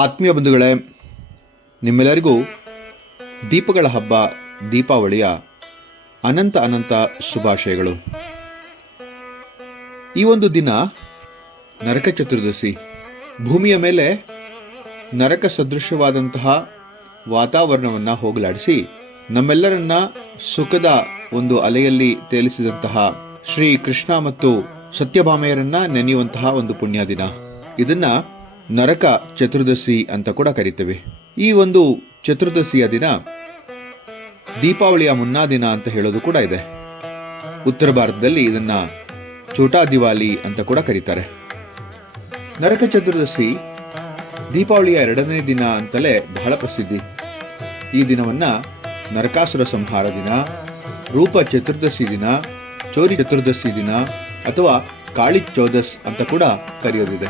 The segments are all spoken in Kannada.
ಆತ್ಮೀಯ ಬಂಧುಗಳೇ, ನಿಮ್ಮೆಲ್ಲರಿಗೂ ದೀಪಗಳ ಹಬ್ಬ ದೀಪಾವಳಿಯ ಅನಂತ ಅನಂತ ಶುಭಾಶಯಗಳು. ಈ ಒಂದು ದಿನ ನರಕ ಚತುರ್ದಶಿ. ಭೂಮಿಯ ಮೇಲೆ ನರಕ ಸದೃಶವಾದಂತಹ ವಾತಾವರಣವನ್ನು ಹೋಗಲಾಡಿಸಿ ನಮ್ಮೆಲ್ಲರನ್ನ ಸುಖದ ಒಂದು ಅಲೆಯಲ್ಲಿ ತೇಲಿಸಿದಂತಹ ಶ್ರೀ ಕೃಷ್ಣ ಮತ್ತು ಸತ್ಯಭಾಮೆಯರನ್ನ ನೆನೆಯುವಂತಹ ಒಂದು ಪುಣ್ಯ ದಿನ. ಇದನ್ನ ನರಕ ಚತುರ್ದಶಿ ಅಂತ ಕೂಡ ಕರಿತೇವೆ. ಈ ಒಂದು ಚತುರ್ದಶಿಯ ದಿನ ದೀಪಾವಳಿಯ ಮುನ್ನಾ ದಿನ ಅಂತ ಹೇಳೋದು ಕೂಡ ಇದೆ. ಉತ್ತರ ಭಾರತದಲ್ಲಿ ಇದನ್ನ ಛೋಟಾ ದಿವಾಲಿ ಅಂತ ಕೂಡ ಕರೀತಾರೆ. ನರಕ ಚತುರ್ದಶಿ ದೀಪಾವಳಿಯ 2ನೇ ದಿನ ಅಂತಲೇ ಬಹಳ ಪ್ರಸಿದ್ಧಿ. ಈ ದಿನವನ್ನ ನರಕಾಸುರ ಸಂಹಾರ ದಿನ, ರೂಪ ಚತುರ್ದಶಿ ದಿನ, ಚೋರಿ ಚತುರ್ದಶಿ ದಿನ ಅಥವಾ ಕಾಳಿ ಚೌದಸ್ ಅಂತ ಕೂಡ ಕರೆಯೋದಿದೆ.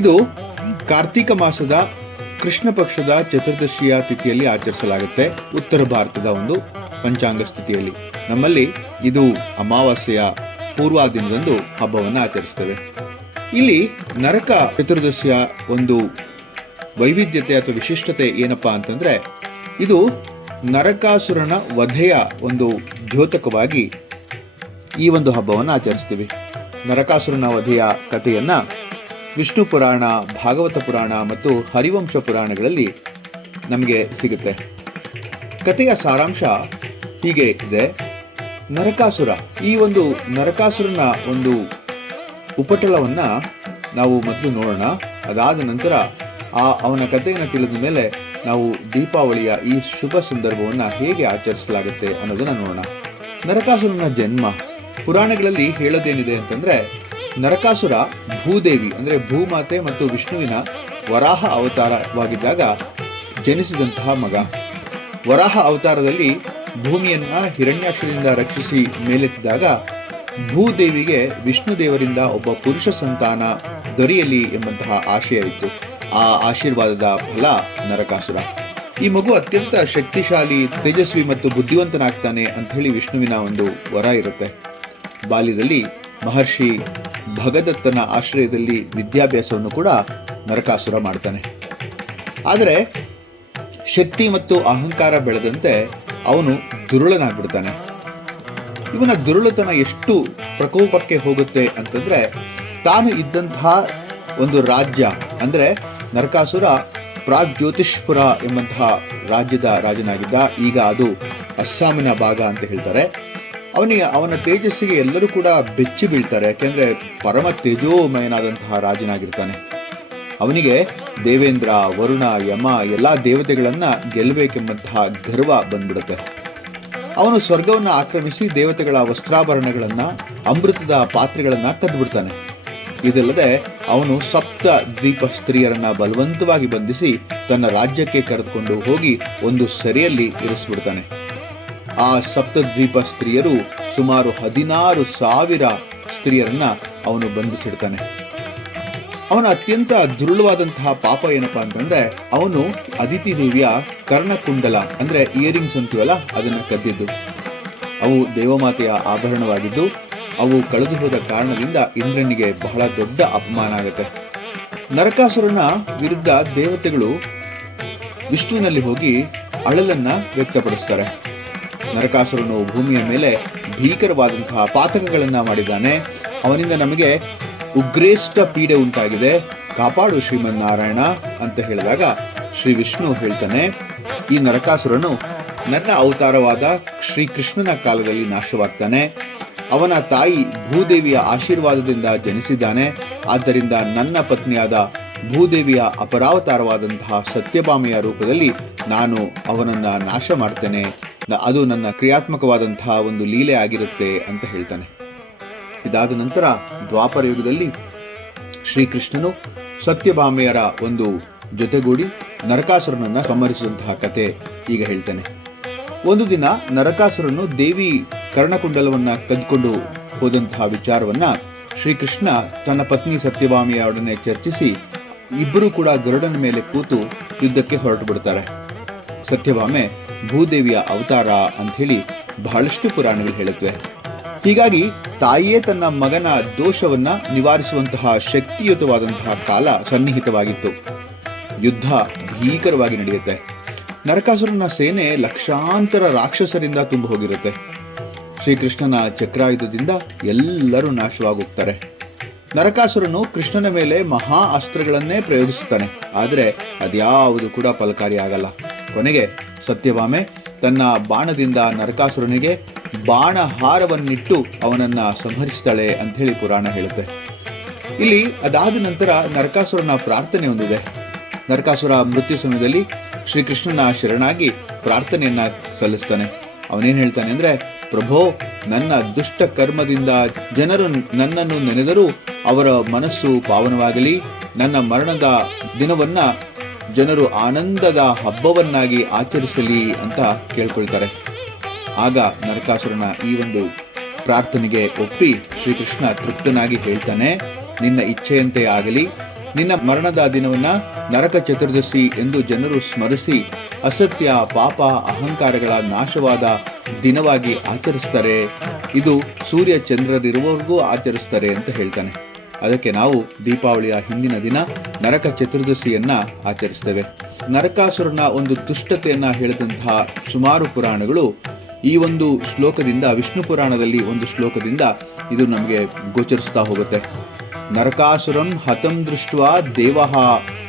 ಇದು ಕಾರ್ತಿಕ ಮಾಸದ ಕೃಷ್ಣ ಪಕ್ಷದ ಚತುರ್ದಶಿಯ ತಿಥಿಯಲ್ಲಿ ಆಚರಿಸಲಾಗುತ್ತೆ. ಉತ್ತರ ಭಾರತದ ಒಂದು ಪಂಚಾಂಗ ಸ್ಥಿತಿಯಲ್ಲಿ ನಮ್ಮಲ್ಲಿ ಇದು ಅಮಾವಾಸ್ಯೆಯ ಪೂರ್ವ ದಿನದಂದು ಹಬ್ಬವನ್ನು ಆಚರಿಸ್ತೇವೆ. ಇಲ್ಲಿ ನರಕ ಚತುರ್ದಶಿಯ ಒಂದು ವೈವಿಧ್ಯತೆ ಅಥವಾ ವಿಶಿಷ್ಟತೆ ಏನಪ್ಪಾ ಅಂತಂದ್ರೆ, ಇದು ನರಕಾಸುರನ ವಧೆಯ ಒಂದು ದ್ಯೋತಕವಾಗಿ ಈ ಒಂದು ಹಬ್ಬವನ್ನು ಆಚರಿಸ್ತೀವಿ. ನರಕಾಸುರನ ವಧೆಯ ಕಥೆಯನ್ನ ವಿಷ್ಣು ಪುರಾಣ, ಭಾಗವತ ಪುರಾಣ ಮತ್ತು ಹರಿವಂಶ ಪುರಾಣಗಳಲ್ಲಿ ನಮಗೆ ಸಿಗುತ್ತೆ. ಕಥೆಯ ಸಾರಾಂಶ ಹೀಗೆ ಇದೆ. ನರಕಾಸುರ, ಈ ಒಂದು ನರಕಾಸುರನ ಒಂದು ಉಪಟಳವನ್ನ ನಾವು ಮೊದಲು ನೋಡೋಣ. ಅದಾದ ನಂತರ ಅವನ ಕಥೆಯನ್ನು ತಿಳಿದ ಮೇಲೆ ನಾವು ದೀಪಾವಳಿಯ ಈ ಶುಭ ಸಂದರ್ಭವನ್ನು ಹೇಗೆ ಆಚರಿಸಲಾಗುತ್ತೆ ಅನ್ನೋದನ್ನ ನೋಡೋಣ. ನರಕಾಸುರನ ಜನ್ಮ ಪುರಾಣಗಳಲ್ಲಿ ಹೇಳೋದೇನಿದೆ ಅಂತಂದ್ರೆ, ನರಕಾಸುರ ಭೂದೇವಿ ಅಂದ್ರೆ ಭೂಮಾತೆ ಮತ್ತು ವಿಷ್ಣುವಿನ ವರಾಹ ಅವತಾರವಾಗಿದ್ದಾಗ ಜನಿಸಿದಂತಹ ಮಗ. ವರಾಹ ಅವತಾರದಲ್ಲಿ ಭೂಮಿಯನ್ನ ಹಿರಣ್ಯಾಕ್ಷರಿಂದ ರಕ್ಷಿಸಿ ಮೇಲೆತ್ತಿದಾಗ ಭೂದೇವಿಗೆ ವಿಷ್ಣು ದೇವರಿಂದ ಒಬ್ಬ ಪುರುಷ ಸಂತಾನ ದೊರೆಯಲಿ ಎಂಬಂತಹ ಆಶಯ ಇತ್ತು. ಆ ಆಶೀರ್ವಾದದ ಫಲ ನರಕಾಸುರ. ಈ ಮಗು ಅತ್ಯಂತ ಶಕ್ತಿಶಾಲಿ, ತೇಜಸ್ವಿ ಮತ್ತು ಬುದ್ಧಿವಂತನಾಗ್ತಾನೆ ಅಂತ ಹೇಳಿ ವಿಷ್ಣುವಿನ ಒಂದು ವರ ಇರುತ್ತೆ. ಬಾಲ್ಯದಲ್ಲಿ ಮಹರ್ಷಿ ಭಗದತ್ತನ ಆಶ್ರಯದಲ್ಲಿ ವಿದ್ಯಾಭ್ಯಾಸವನ್ನು ಕೂಡ ನರಕಾಸುರ ಮಾಡ್ತಾನೆ. ಆದರೆ ಶಕ್ತಿ ಮತ್ತು ಅಹಂಕಾರ ಬೆಳೆದಂತೆ ಅವನು ದುರುಳನಾಗ್ಬಿಡ್ತಾನೆ. ಇವನ ದುರುಳತನ ಎಷ್ಟು ಪ್ರಕೋಪಕ್ಕೆ ಹೋಗುತ್ತೆ ಅಂತಂದ್ರೆ, ತಾನು ಇದ್ದಂತಹ ಒಂದು ರಾಜ್ಯ ಅಂದ್ರೆ ನರಕಾಸುರ ಪ್ರಾಗ್ಜ್ಯೋತಿಷ್ಪುರ ಎಂಬಂತಹ ರಾಜ್ಯದ ರಾಜನಾಗಿದ್ದ. ಈಗ ಅದು ಅಸ್ಸಾಮಿನ ಭಾಗ ಅಂತ ಹೇಳ್ತಾರೆ. ಅವನ ತೇಜಸ್ಸಿಗೆ ಎಲ್ಲರೂ ಕೂಡ ಬೆಚ್ಚಿ ಬೀಳ್ತಾರೆ. ಯಾಕೆಂದ್ರೆ ಪರಮ ತೇಜೋಮಯನಾದಂತಹ ರಾಜನಾಗಿರ್ತಾನೆ. ಅವನಿಗೆ ದೇವೇಂದ್ರ, ವರುಣ, ಯಮ ಎಲ್ಲಾ ದೇವತೆಗಳನ್ನ ಗೆಲ್ಲಬೇಕೆಂಬಂತಹ ಗರ್ವ ಬಂದ್ಬಿಡುತ್ತೆ. ಅವನು ಸ್ವರ್ಗವನ್ನ ಆಕ್ರಮಿಸಿ ದೇವತೆಗಳ ವಸ್ತ್ರಾಭರಣಗಳನ್ನ, ಅಮೃತದ ಪಾತ್ರೆಗಳನ್ನ ಕದ್ಬಿಡ್ತಾನೆ. ಇದಲ್ಲದೆ ಅವನು ಸಪ್ತ ದ್ವೀಪ ಸ್ತ್ರೀಯರನ್ನ ಬಲವಂತವಾಗಿ ಬಂಧಿಸಿ ತನ್ನ ರಾಜ್ಯಕ್ಕೆ ಕರೆದುಕೊಂಡು ಹೋಗಿ ಒಂದು ಸೆರೆಯಲ್ಲಿ ಇರಿಸ್ಬಿಡ್ತಾನೆ. ಆ ಸಪ್ತದ್ವೀಪ ಸ್ತ್ರೀಯರು ಸುಮಾರು 16,000 ಸ್ತ್ರೀಯರನ್ನ ಅವನು ಬಂಧಿಸಿಡ್ತಾನೆ. ಅವನ ಅತ್ಯಂತ ದುರುಳವಾದಂತಹ ಪಾಪ ಏನಪ್ಪಾ ಅಂತಂದ್ರೆ, ಅವನು ಅದಿತಿ ದೇವಿಯ ಕರ್ಣಕುಂಡಲ ಅಂದ್ರೆ ಇಯರಿಂಗ್ಸ್ ಅಂತೀವಲ್ಲ, ಅದನ್ನ ಕದ್ದಿದ್ದು. ಅವು ದೇವಮಾತೆಯ ಆಭರಣವಾಗಿದ್ದು ಅವು ಕಳೆದು ಹೋದ ಕಾರಣದಿಂದ ಇಂದ್ರನಿಗೆ ಬಹಳ ದೊಡ್ಡ ಅಪಮಾನ ಆಗುತ್ತೆ. ನರಕಾಸುರನ ವಿರುದ್ಧ ದೇವತೆಗಳು ವಿಷ್ಣುವಿನಲ್ಲಿ ಹೋಗಿ ಅಳಲನ್ನ ವ್ಯಕ್ತಪಡಿಸ್ತಾರೆ. ನರಕಾಸುರನು ಭೂಮಿಯ ಮೇಲೆ ಭೀಕರವಾದಂತಹ ಪಾತಕಗಳನ್ನ ಮಾಡಿದ್ದಾನೆ. ಅವನಿಂದ ನಮಗೆ ಉಗ್ರೇಷ್ಟ ಪೀಡೆ ಉಂಟಾಗಿದೆ, ಕಾಪಾಡು ಶ್ರೀಮನ್ನಾರಾಯಣ ಅಂತ ಹೇಳಿದಾಗ ಶ್ರೀ ವಿಷ್ಣು ಹೇಳ್ತಾನೆ, ಈ ನರಕಾಸುರನು ನನ್ನ ಅವತಾರವಾದ ಶ್ರೀಕೃಷ್ಣನ ಕಾಲದಲ್ಲಿ ನಾಶವಾಗ್ತಾನೆ. ಅವನ ತಾಯಿ ಭೂದೇವಿಯ ಆಶೀರ್ವಾದದಿಂದ ಜನಿಸಿದ್ದಾನೆ. ಆದ್ದರಿಂದ ನನ್ನ ಪತ್ನಿಯಾದ ಭೂದೇವಿಯ ಅಪರಾವತಾರವಾದಂತಹ ಸತ್ಯಭಾಮೆಯ ರೂಪದಲ್ಲಿ ನಾನು ಅವನನ್ನ ನಾಶ ಮಾಡ್ತೇನೆ. ಅದು ನನ್ನ ಕ್ರಿಯಾತ್ಮಕವಾದಂತಹ ಒಂದು ಲೀಲೆ ಆಗಿರುತ್ತೆ ಅಂತ ಹೇಳ್ತಾನೆ. ಇದಾದ ನಂತರ ದ್ವಾಪರ ಯುಗದಲ್ಲಿ ಶ್ರೀಕೃಷ್ಣನು ಸತ್ಯಭಾಮೆಯರ ಒಂದು ಜೊತೆಗೂಡಿ ನರಕಾಸುರನನ್ನ ಸಂಹರಿಸಿದಂತಹ ಕತೆ ಈಗ ಹೇಳ್ತಾನೆ. ಒಂದು ದಿನ ನರಕಾಸುರನು ದೇವಿ ಕರ್ಣಕುಂಡಲವನ್ನ ಕದ್ಕೊಂಡು ಹೋದಂತಹ ವಿಚಾರವನ್ನ ಶ್ರೀಕೃಷ್ಣ ತನ್ನ ಪತ್ನಿ ಸತ್ಯಭಾಮೆಯೊಡನೆ ಚರ್ಚಿಸಿ ಇಬ್ಬರು ಕೂಡ ಗರುಡನ ಮೇಲೆ ಕೂತು ಯುದ್ಧಕ್ಕೆ ಹೊರಟು ಬಿಡ್ತಾರೆ. ಸತ್ಯಭಾಮೆ ಭೂದೇವಿಯ ಅವತಾರ ಅಂತ ಹೇಳಿ ಬಹಳಷ್ಟು ಪುರಾಣಗಳು ಹೇಳುತ್ತವೆ. ಹೀಗಾಗಿ ತಾಯಿಯೇ ತನ್ನ ಮಗನ ದೋಷವನ್ನ ನಿವಾರಿಸುವಂತಹ ಶಕ್ತಿಯುತವಾದಂತಹ ಕಾಲ ಸನ್ನಿಹಿತವಾಗಿತ್ತು. ಯುದ್ಧ ಭೀಕರವಾಗಿ ನಡೆಯುತ್ತೆ. ನರಕಾಸುರನ ಸೇನೆ ಲಕ್ಷಾಂತರ ರಾಕ್ಷಸರಿಂದ ತುಂಬ ಹೋಗಿರುತ್ತೆ. ಶ್ರೀಕೃಷ್ಣನ ಚಕ್ರಾಯುಧದಿಂದ ಎಲ್ಲರೂ ನಾಶವಾಗೋಗ್ತಾರೆ. ನರಕಾಸುರನು ಕೃಷ್ಣನ ಮೇಲೆ ಮಹಾ ಅಸ್ತ್ರಗಳನ್ನೇ ಪ್ರಯೋಗಿಸುತ್ತಾನೆ, ಆದರೆ ಅದ್ಯಾವುದು ಕೂಡ ಫಲಕಾರಿಯಾಗಲ್ಲ. ಕೊನೆಗೆ ಸತ್ಯಭಾಮೆ ತನ್ನ ಬಾಣದಿಂದ ನರಕಾಸುರನಿಗೆ ಬಾಣಹಾರವನ್ನಿಟ್ಟು ಅವನನ್ನ ಸಂಹರಿಸ್ತಾಳೆ ಅಂತ ಹೇಳಿ ಪುರಾಣ ಹೇಳುತ್ತೆ. ಇಲ್ಲಿ ಅದಾದ ನಂತರ ನರಕಾಸುರನ ಪ್ರಾರ್ಥನೆ ಹೊಂದಿದೆ. ನರಕಾಸುರ ಮೃತ್ಯು ಸಮಯದಲ್ಲಿ ಶ್ರೀಕೃಷ್ಣನ ಶರಣಾಗಿ ಪ್ರಾರ್ಥನೆಯನ್ನ ಸಲ್ಲಿಸ್ತಾನೆ. ಅವನೇನ್ ಹೇಳ್ತಾನೆ ಅಂದ್ರೆ, ಪ್ರಭೋ, ನನ್ನ ದುಷ್ಟ ಕರ್ಮದಿಂದ ಜನರು ನನ್ನನ್ನು ನೆನೆದರೂ ಅವರ ಮನಸ್ಸು ಪಾವನವಾಗಲಿ, ನನ್ನ ಮರಣದ ದಿನವನ್ನ ಜನರು ಆನಂದದ ಹಬ್ಬವನ್ನಾಗಿ ಆಚರಿಸಲಿ ಅಂತ ಕೇಳ್ಕೊಳ್ತಾರೆ. ಆಗ ನರಕಾಸುರನ ಈ ಒಂದು ಪ್ರಾರ್ಥನೆಗೆ ಒಪ್ಪಿ ಶ್ರೀಕೃಷ್ಣ ತೃಪ್ತನಾಗಿ ಹೇಳ್ತಾನೆ, ನಿನ್ನ ಇಚ್ಛೆಯಂತೆ ಆಗಲಿ, ನಿನ್ನ ಮರಣದ ದಿನವನ್ನ ನರಕ ಚತುರ್ದಶಿ ಎಂದು ಜನರು ಸ್ಮರಿಸಿ ಅಸತ್ಯ, ಪಾಪ, ಅಹಂಕಾರಗಳ ನಾಶವಾದ ದಿನವಾಗಿ ಆಚರಿಸ್ತಾರೆ. ಇದು ಸೂರ್ಯ ಚಂದ್ರರಿರುವವರೆಗೂ ಆಚರಿಸ್ತಾರೆ ಅಂತ ಹೇಳ್ತಾನೆ. ಅದಕ್ಕೆ ನಾವು ದೀಪಾವಳಿಯ ಹಿಂದಿನ ದಿನ ನರಕ ಚತುರ್ದಶಿಯನ್ನ ಆಚರಿಸ್ತೇವೆ. ನರಕಾಸುರನ ಒಂದು ದುಷ್ಟತೆಯನ್ನ ಹೇಳಿದಂತಹ ಸುಮಾರು ಪುರಾಣಗಳು ಈ ಒಂದು ಶ್ಲೋಕದಿಂದ, ವಿಷ್ಣು ಪುರಾಣದಲ್ಲಿ ಒಂದು ಶ್ಲೋಕದಿಂದ ಇದು ನಮಗೆ ಗೋಚರಿಸ್ತಾ ಹೋಗುತ್ತೆ. ನರಕಾಸುರಂ ಹತಂ ದೃಷ್ಟ್ವಾ ದೇವಃ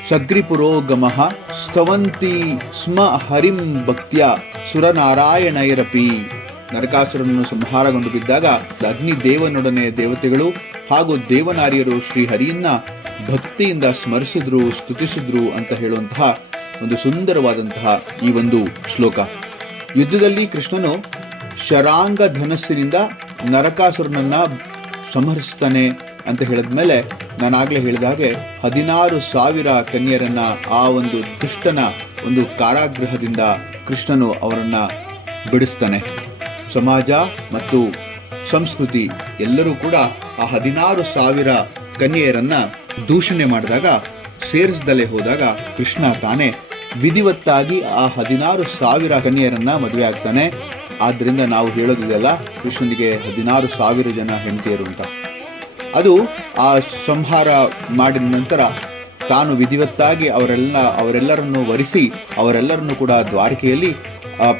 ಸಗ್ರಿಪುರೋ ಗಮಃ ಸ್ತವಂತಿ ಸ್ಮ ಹರಿಂ ಭಕ್ತ್ಯ ಸುರನಾರಾಯಣೈರಪಿ. ನರಕಾಸುರನನ್ನು ಸಂಹಾರಗೊಂಡು ಬಿದ್ದಾಗ ಅಗ್ನಿ ದೇವನೊಡನೆ ದೇವತೆಗಳು ಹಾಗೂ ದೇವನಾರಿಯರು ಶ್ರೀಹರಿಯನ್ನ ಭಕ್ತಿಯಿಂದ ಸ್ಮರಿಸಿದ್ರು, ಸ್ತುತಿಸಿದ್ರು ಅಂತ ಹೇಳುವಂತಹ ಒಂದು ಸುಂದರವಾದಂತಹ ಈ ಒಂದು ಶ್ಲೋಕ. ಯುದ್ಧದಲ್ಲಿ ಕೃಷ್ಣನು ಶರಾಂಗ ಧನಸ್ಸಿನಿಂದ ನರಕಾಸುರನನ್ನ ಸಂಹರಿಸ್ತಾನೆ ಅಂತ ಹೇಳಿದ್ಮೇಲೆ, ನಾನಾಗ್ಲೇ ಹೇಳಿದ ಹಾಗೆ 16,000 ಕನ್ಯರನ್ನ ಆ ಒಂದು ದುಷ್ಟನ ಒಂದು ಕಾರಾಗೃಹದಿಂದ ಕೃಷ್ಣನು ಅವರನ್ನ ಬಿಡಿಸ್ತಾನೆ. ಸಮಾಜ ಮತ್ತು ಸಂಸ್ಕೃತಿ ಎಲ್ಲರೂ ಕೂಡ ಆ 16,000 ಕನ್ಯೆಯರನ್ನ ದೂಷಣೆ ಮಾಡಿದಾಗ, ಸೇರಿಸದಲ್ಲೇ ಹೋದಾಗ ಕೃಷ್ಣ ತಾನೇ ವಿಧಿವತ್ತಾಗಿ ಆ 16,000 ಕನ್ಯೆಯರನ್ನ ಮದುವೆ ಆಗ್ತಾನೆ. ಆದ್ರಿಂದ ನಾವು ಹೇಳೋದಿದೆಯಲ್ಲ, ಕೃಷ್ಣನಿಗೆ 16,000 ಜನ ಹೆಂಡತಿಯರು ಅಂತ. ಅದು ಆ ಸಂಹಾರ ಮಾಡಿದ ನಂತರ ತಾನು ವಿಧಿವತ್ತಾಗಿ ಅವರೆಲ್ಲರನ್ನು ವರಿಸಿ ಅವರೆಲ್ಲರನ್ನು ಕೂಡ ದ್ವಾರಕೆಯಲ್ಲಿ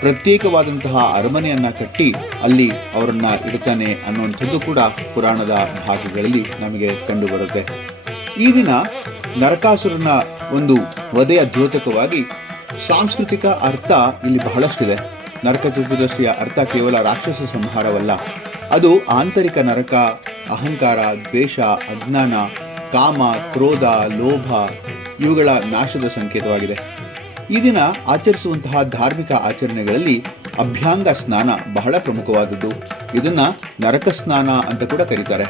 ಪ್ರತ್ಯೇಕವಾದಂತಹ ಅರಮನೆಯನ್ನ ಕಟ್ಟಿ ಅಲ್ಲಿ ಅವರನ್ನ ಇಡ್ತಾನೆ ಅನ್ನುವಂಥದ್ದು ಕೂಡ ಪುರಾಣದ ಭಾಗಗಳಲ್ಲಿ ನಮಗೆ ಕಂಡು ಬರುತ್ತೆ. ಈ ದಿನ ನರಕಾಸುರನ ಒಂದು ವಧೆಯ ದ್ಯೋತಕವಾಗಿ ಸಾಂಸ್ಕೃತಿಕ ಅರ್ಥ ಇಲ್ಲಿ ಬಹಳಷ್ಟಿದೆ. ನರಕ ಚತುರ್ದಶಿಯ ಅರ್ಥ ಕೇವಲ ರಾಕ್ಷಸ ಸಂಹಾರವಲ್ಲ, ಅದು ಆಂತರಿಕ ನರಕ, ಅಹಂಕಾರ, ದ್ವೇಷ, ಅಜ್ಞಾನ, ಕಾಮ, ಕ್ರೋಧ, ಲೋಭ ಇವುಗಳ ನಾಶದ ಸಂಕೇತವಾಗಿದೆ. ಈ ದಿನ ಆಚರಿಸುವಂತಹ ಧಾರ್ಮಿಕ ಆಚರಣೆಗಳಲ್ಲಿ ಅಭ್ಯಾಂಗ ಸ್ನಾನ ಬಹಳ ಪ್ರಮುಖವಾದದ್ದು. ಇದನ್ನ ನರಕ ಸ್ನಾನ ಅಂತ ಕೂಡ ಕರೀತಾರೆ.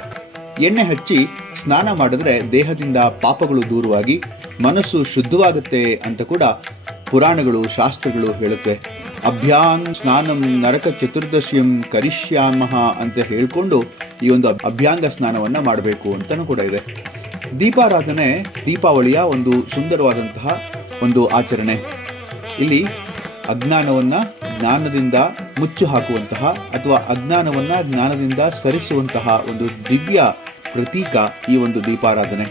ಎಣ್ಣೆ ಹಚ್ಚಿ ಸ್ನಾನ ಮಾಡಿದ್ರೆ ದೇಹದಿಂದ ಪಾಪಗಳು ದೂರವಾಗಿ ಮನಸ್ಸು ಶುದ್ಧವಾಗುತ್ತೆ ಅಂತ ಕೂಡ ಪುರಾಣಗಳು, ಶಾಸ್ತ್ರಗಳು ಹೇಳುತ್ತೆ. ಅಭ್ಯಾಂಗ್ ಸ್ನಾನಂ ನರಕ ಚತುರ್ದಶಿಯಂ ಕರಿಷ್ಯಾಮಃ ಅಂತ ಹೇಳ್ಕೊಂಡು ಈ ಒಂದು ಅಭ್ಯಾಂಗ ಸ್ನಾನವನ್ನ ಮಾಡಬೇಕು ಅಂತಲೂ ಕೂಡ ಇದೆ. ದೀಪಾರಾಧನೆ ದೀಪಾವಳಿಯ ಒಂದು ಸುಂದರವಾದಂತಹ ಒಂದು ಆಚರಣೆ. ಇಲ್ಲಿ ಅಜ್ಞಾನವನ್ನ ಜ್ಞಾನದಿಂದ ಮುಚ್ಚು ಹಾಕುವಂತಹ ಅಥವಾ ಅಜ್ಞಾನವನ್ನ ಜ್ಞಾನದಿಂದ ಸರಿಸುವಂತಹ ಒಂದು ದಿವ್ಯ ಪ್ರತೀಕ ಈ ಒಂದು ದೀಪಾರಾಧನೆ.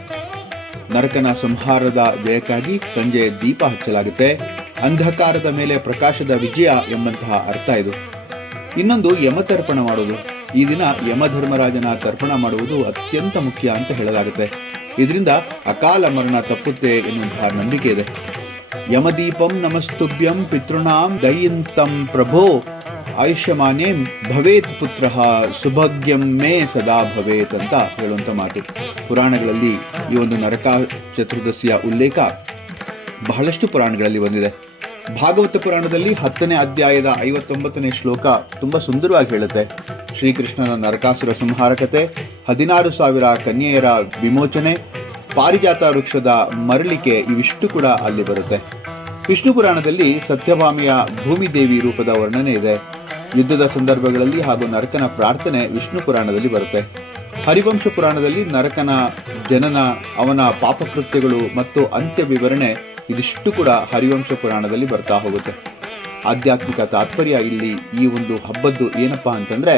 ನರಕನ ಸಂಹಾರದ ಜಯಕ್ಕಾಗಿ ಸಂಜೆ ದೀಪ ಹಚ್ಚಲಾಗುತ್ತೆ. ಅಂಧಕಾರದ ಮೇಲೆ ಪ್ರಕಾಶದ ವಿಜಯ ಎಂಬಂತಹ ಅರ್ಥ ಇದು. ಇನ್ನೊಂದು ಯಮತರ್ಪಣ ಮಾಡೋದು. ಈ ದಿನ ಯಮಧರ್ಮರಾಜನ ತರ್ಪಣ ಮಾಡುವುದು ಅತ್ಯಂತ ಮುಖ್ಯ ಅಂತ ಹೇಳಲಾಗುತ್ತೆ. ಇದರಿಂದ ಅಕಾಲ ಮರಣ ತಪ್ಪುತ್ತೆ ಎನ್ನುವಂತಹ ನಂಬಿಕೆ ಇದೆ. ಯಮದೀಪಂ ನಮಸ್ತುಭ್ಯಂ ಪಿತೃಣಾಂ ದಯಂತಂ ಪ್ರಭೋ ಆಯುಷ್ಯಮಾನೇಂ ಭವೇತ್ ಪುತ್ರ ಸುಭಗ್ಯಂ ಮೇ ಸದಾ ಭವೇತ್ ಅಂತ ಹೇಳುವಂತ ಮಾತು. ಪುರಾಣಗಳಲ್ಲಿ ಈ ಒಂದು ನರಕ ಚತುರ್ದಶಿಯ ಉಲ್ಲೇಖ ಬಹಳಷ್ಟು ಪುರಾಣಗಳಲ್ಲಿ ಬಂದಿದೆ. ಭಾಗವತ ಪುರಾಣದಲ್ಲಿ 10ನೇ ಅಧ್ಯಾಯದ 59ನೇ ಶ್ಲೋಕ ತುಂಬಾ ಸುಂದರವಾಗಿ ಹೇಳುತ್ತೆ. ಶ್ರೀಕೃಷ್ಣನ ನರಕಾಸುರ ಸಂಹಾರ ಕತೆ, 16,000 ಕನ್ಯೆಯರ ವಿಮೋಚನೆ, ಪಾರಿಜಾತ ವೃಕ್ಷದ ಮರಳಿಕೆ ಇವಿಷ್ಟು ಕೂಡ ಅಲ್ಲಿ ಬರುತ್ತೆ. ವಿಷ್ಣು ಪುರಾಣದಲ್ಲಿ ಸತ್ಯಭಾಮೆಯ ಭೂಮಿದೇವಿ ರೂಪದ ವರ್ಣನೆ ಇದೆ. ಯುದ್ಧದ ಸಂದರ್ಭಗಳಲ್ಲಿ ಹಾಗೂ ನರಕನ ಪ್ರಾರ್ಥನೆ ವಿಷ್ಣು ಪುರಾಣದಲ್ಲಿ ಬರುತ್ತೆ. ಹರಿವಂಶ ಪುರಾಣದಲ್ಲಿ ನರಕನ ಜನನ, ಅವನ ಪಾಪಕೃತ್ಯಗಳು ಮತ್ತು ಅಂತ್ಯ ವಿವರಣೆ ಇದಿಷ್ಟು ಕೂಡ ಹರಿವಂಶ ಪುರಾಣದಲ್ಲಿ ಬರ್ತಾ ಹೋಗುತ್ತೆ. ಆಧ್ಯಾತ್ಮಿಕ ತಾತ್ಪರ್ಯ ಇಲ್ಲಿ ಈ ಒಂದು ಹಬ್ಬದ್ದು ಏನಪ್ಪಾ ಅಂತಂದ್ರೆ,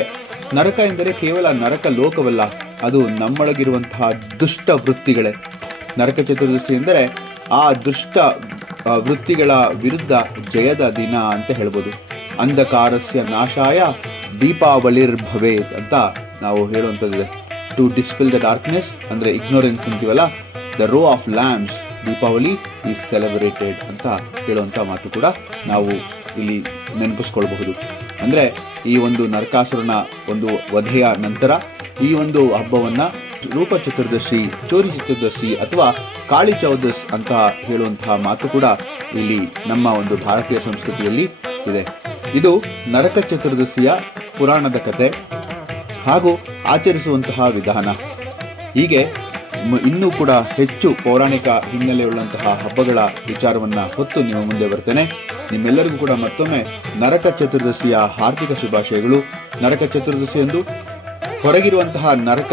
ನರಕ ಎಂದರೆ ಕೇವಲ ನರಕ ಲೋಕವಲ್ಲ, ಅದು ನಮ್ಮೊಳಗಿರುವಂತಹ ದುಷ್ಟ ವೃತ್ತಿಗಳೇ. ನರಕ ಚತುರ್ದಶಿ ಎಂದರೆ ಆ ದುಷ್ಟ ವೃತ್ತಿಗಳ ವಿರುದ್ಧ ಜಯದ ದಿನ ಅಂತ ಹೇಳ್ಬೋದು. ಅಂಧಕಾರಸ್ಯ ನಾಶಾಯ ದೀಪಾವಳಿರ್ಭವೇತ್ ಅಂತ ನಾವು ಹೇಳುವಂಥದ್ದಿದೆ. ಟು ಡಿಸ್ಪೆಲ್ ದ ಡಾರ್ಕ್ನೆಸ್ ಅಂದರೆ ಇಗ್ನೋರೆನ್ಸ್ ಅಂತೀವಲ್ಲ, the rho of lamps Deepavali is celebrated ಅಂತ ಹೇಳುವಂಥ ಮಾತು ಕೂಡ ನಾವು ಇಲ್ಲಿ ನೆನಪಿಸ್ಕೊಳ್ಬಹುದು. ಅಂದರೆ ಈ ಒಂದು ನರಕಾಸುರನ ಒಂದು ವಧೆಯ ನಂತರ ಈ ಒಂದು ಹಬ್ಬವನ್ನು ರೂಪ ಚತುರ್ದಶಿ, ಚೋರಿ ಚತುರ್ದಶಿ ಅಥವಾ ಕಾಳಿ ಚೌದಸ್ ಅಂತ ಹೇಳುವಂತಹ ಮಾತು ಕೂಡ ಇಲ್ಲಿ ನಮ್ಮ ಒಂದು ಭಾರತೀಯ ಸಂಸ್ಕೃತಿಯಲ್ಲಿ ಇದೆ. ಇದು ನರಕ ಚತುರ್ದಶಿಯ ಪುರಾಣದ ಕತೆ ಹಾಗೂ ಆಚರಿಸುವಂತಹ ವಿಧಾನ. ಹೀಗೆ ಇನ್ನೂ ಕೂಡ ಹೆಚ್ಚು ಪೌರಾಣಿಕ ಹಿನ್ನೆಲೆಯುಳ್ಳಂತಹ ಹಬ್ಬಗಳ ವಿಚಾರವನ್ನು ಹೊತ್ತು ನಿಮ್ಮ ಮುಂದೆ ಬರ್ತೇನೆ. ನಿಮ್ಮೆಲ್ಲರಿಗೂ ಕೂಡ ಮತ್ತೊಮ್ಮೆ ನರಕ ಚತುರ್ದಶಿಯ ಹಾರ್ದಿಕ ಶುಭಾಶಯಗಳು. ನರಕ ಚತುರ್ದಶಿ ಎಂದು ಹೊರಗಿರುವಂತಹ ನರಕ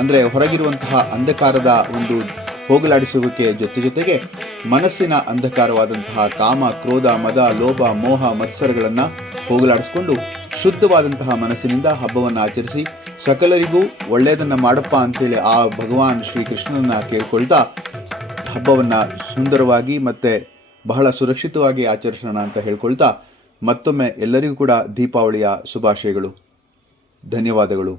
ಅಂದರೆ ಹೊರಗಿರುವಂತಹ ಅಂಧಕಾರದ ಒಂದು ಹೋಗಲಾಡಿಸುವಿಕೆ ಜೊತೆಗೆ ಮನಸ್ಸಿನ ಅಂಧಕಾರವಾದಂತಹ ಕಾಮ, ಕ್ರೋಧ, ಮದ, ಲೋಭ, ಮೋಹ, ಮತ್ಸರಗಳನ್ನು ಹೋಗಲಾಡಿಸಿಕೊಂಡು ಶುದ್ಧವಾದಂತಹ ಮನಸ್ಸಿನಿಂದ ಹಬ್ಬವನ್ನು ಆಚರಿಸಿ ಸಕಲರಿಗೂ ಒಳ್ಳೆಯದನ್ನು ಮಾಡಪ್ಪ ಅಂತೇಳಿ ಆ ಭಗವಾನ್ ಶ್ರೀಕೃಷ್ಣನನ್ನು ಕೇಳ್ಕೊಳ್ತಾ ಹಬ್ಬವನ್ನು ಸುಂದರವಾಗಿ ಮತ್ತು ಬಹಳ ಸುರಕ್ಷಿತವಾಗಿ ಆಚರಿಸೋಣ ಅಂತ ಹೇಳ್ಕೊಳ್ತಾ ಮತ್ತೊಮ್ಮೆ ಎಲ್ಲರಿಗೂ ಕೂಡ ದೀಪಾವಳಿಯ ಶುಭಾಶಯಗಳು. ಧನ್ಯವಾದಗಳು.